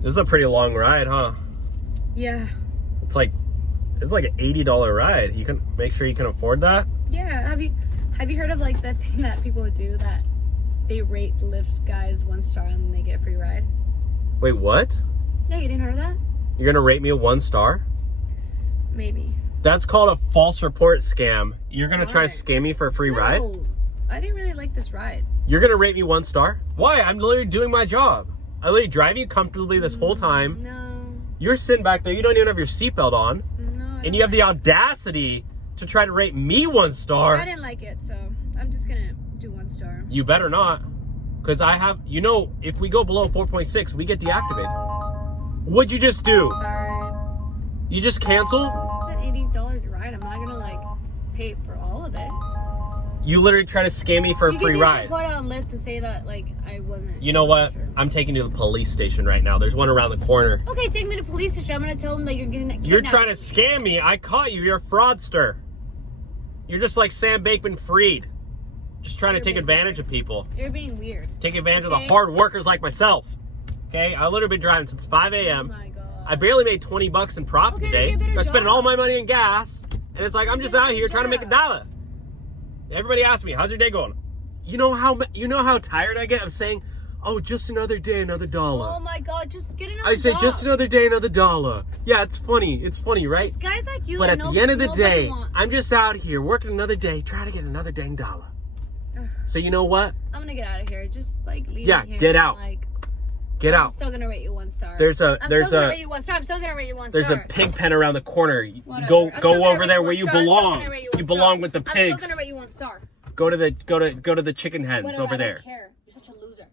This is a pretty long ride, huh? Yeah. It's like an $80 ride. You can make sure you can afford that. Yeah. Have you heard of like that thing that people do that they rate Lyft guys 1 star and then they get a free ride? Wait, what? Yeah, you didn't hear of that? You're gonna rate me a 1 star? Maybe. That's called a false report scam. You're gonna try to Why? scam me for a free ride? No, I didn't really like this ride. You're gonna rate me 1 star? Why? I'm literally doing my job. I literally drive you comfortably this whole time. No. You're sitting back there, you don't even have your seatbelt on. No. And you have the audacity to try to rate me 1 star. I didn't like it, so I'm just gonna do 1 star. You better not. Because I have, you know, if we go below 4.6, we get deactivated. What'd you just do? Sorry. You just cancel? It's an $80 ride. I'm not gonna like pay for all of it. You literally try to scam me for a free ride. You can just report on Lyft to say that like I wasn't. You know what? I'm taking you to the police station right now. There's one around the corner. Okay, take me to the police station. I'm gonna tell them that you're getting kidnapped. You're trying to scam me. I caught you. You're a fraudster. You're just like Sam Bankman-Fried. Just trying to take advantage of people. You're being weird. Take advantage of the hard workers like myself. Okay? I literally been driving since 5 a.m. Oh my God. I barely made 20 bucks in profit today. I'm spending all my money in gas. And it's like, I'm just out here trying to make $1. Everybody asks me, how's your day going? You know how tired I get of saying, oh, just another day, another dollar. Oh my God, just get another I say, job. just another day, another dollar. Yeah, it's funny. It's funny, right? It's guys like you. But that at the end of the day, wants. I'm just out here working another day, trying to get another dang dollar. So you know what? I'm gonna get out of here. Just like leave Yeah, me here. get out. Like, Get out. I'm still gonna rate you 1 star. I'm still gonna rate you 1 star. I'm still gonna rate you 1 star. There's a pig pen around the corner. Whatever. Go I'm still gonna over rate there you where 1 you star. I'm still belong. gonna rate you 1 You star. belong with the I'm pigs. still gonna rate you 1 star. Go to the chicken hens Whatever, over I there. don't care. You're such a loser.